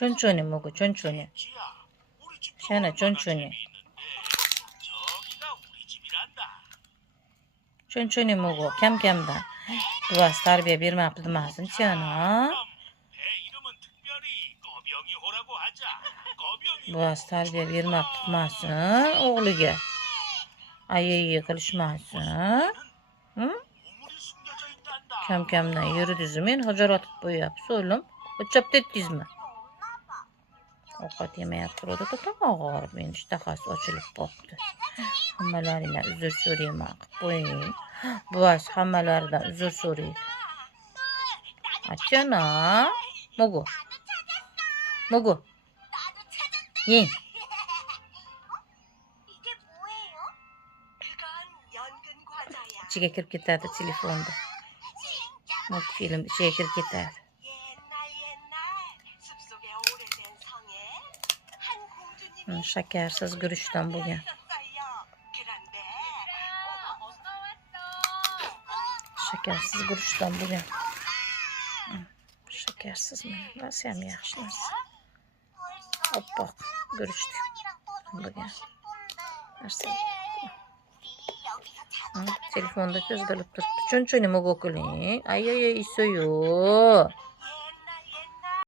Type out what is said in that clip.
천천히 먹어, 천천히. 시연아, 천천히. 천천히 먹어, 캄캄다. 부ası tarbiye bermapti demasın, Siyan'a. Buası tarbiye bermapti demasın, oğluga. Ayı qilishmasin. Kem-kemden yürüdüzü men hacar atıp boyapsy oğlum. Uçap dettizmi? Ovqat yemeyip turadi da tamog'i men ishtahasi ochilib qopti. Hammalaridan uzr so'rayman qilib qo'ying. Buvasi hammalaridan uzr so'raydi. Achana. Mugu. Mugu. Yeng. İçiga kirib ketadi telefonda. Multfilm ichiga kirib ketadi. Shakarsiz guruchdan bo'lgan. Shakarsiz guruchdan bo'lgan. Shakarsiz mana bas ham yaxshi narsa. Oppoq guruchdan bo'lgan. Narsa. Telefonda ko'zgalib turibdi. Chunchuni mo'g o'qiling. Ay, iso yo'q.